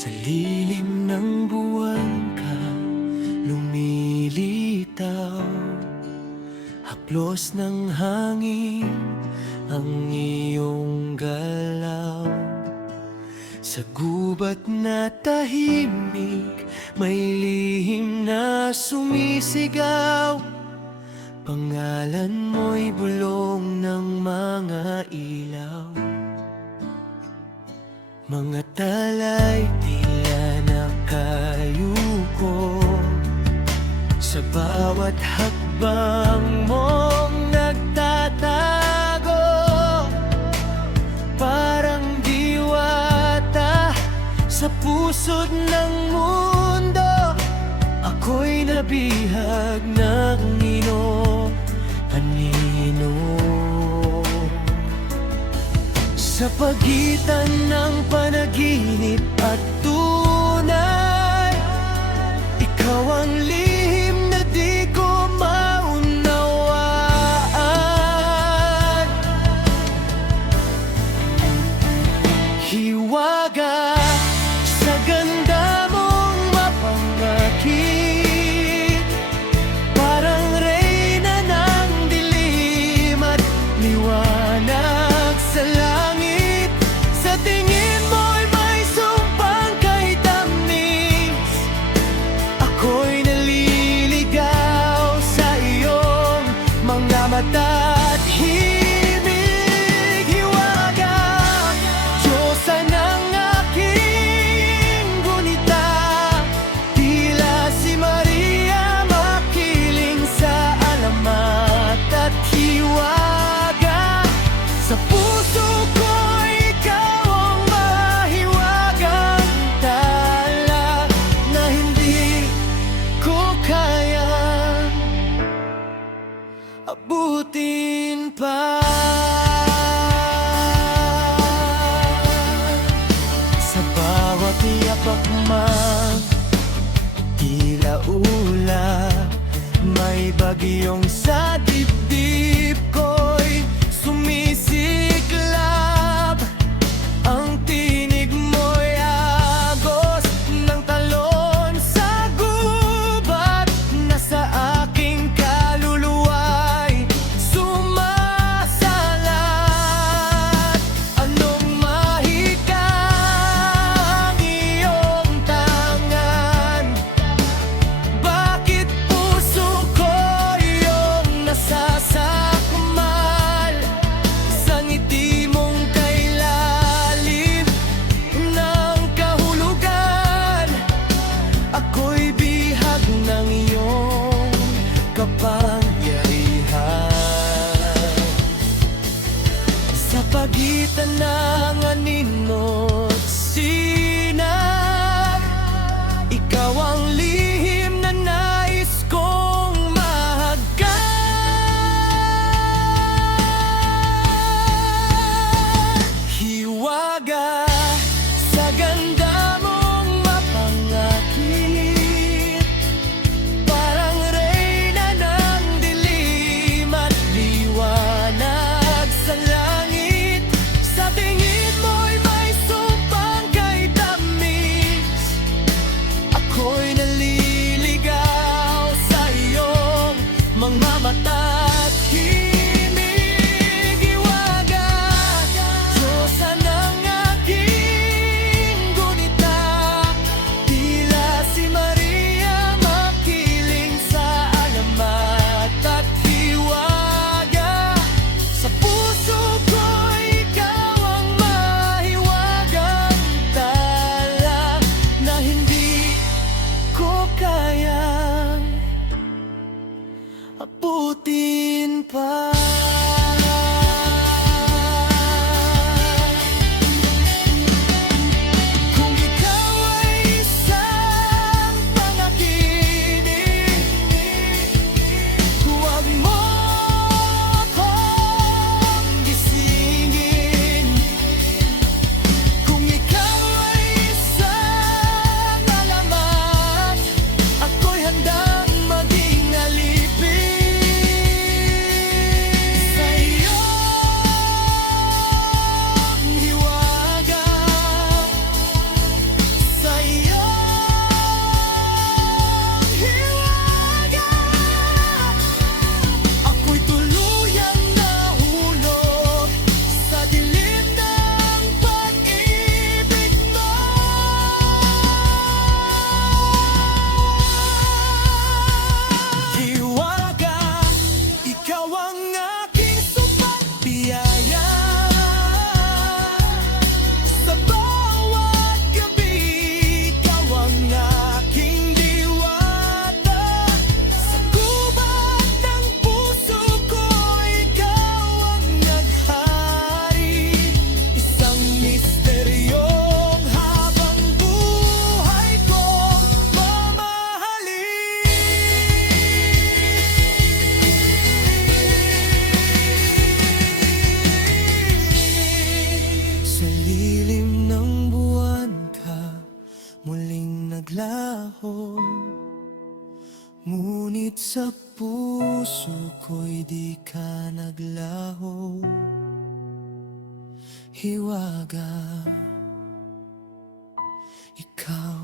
Sa lilim ng buwan ka lumilitaw, haplos ng hangin ang iyong galaw. Sa gubat na tahimik, may lihim na sumisigaw. Pangalan mo'y bulong ng mga ilaw. Mga talay tila nakayuko sa bawat hakbang mong nagtatago. Parang diwata sa puso't ng mundo, ako'y nabihag ng anino. Sa pagitan ng panaginip at tunay, ikaw ang lihim na di ko maunawaan. Hiwaga sa ganda mong mapangakit, parang reyna ng dilim at liwanag sa langit. Sa tingin mo'y may sumpang kay tamis, ako'y naliligaw sa iyong mga mata at himig. Hiwaga, Diyosa ng aking gunita, tila si Maria makiling sa alamat. At hiwaga sa puso ko, ikaw ang mahiwagang tala na hindi ko kayang abutin pa. Sa bawat yapak man, tila ulap, may bagyong sa dibdib ko'y sumisiklab. Ang tinig mo'y agos ng talon sa gubat na sa aking kaluluwa'y sumasalat. Anong mahika ang iyong tangan? Bakit puso ko iyong ang aking supat biyaya. Sa bawat gabi, ikaw ang aking diwata. Sa gubat ng puso ko, ikaw ang naghari. Isang misteryong habang buhay ko mamahalin. Sa lilim ng buwan ka muling naglaho, ngunit sa puso ko'y di ka naglaho. Hiwaga, ikaw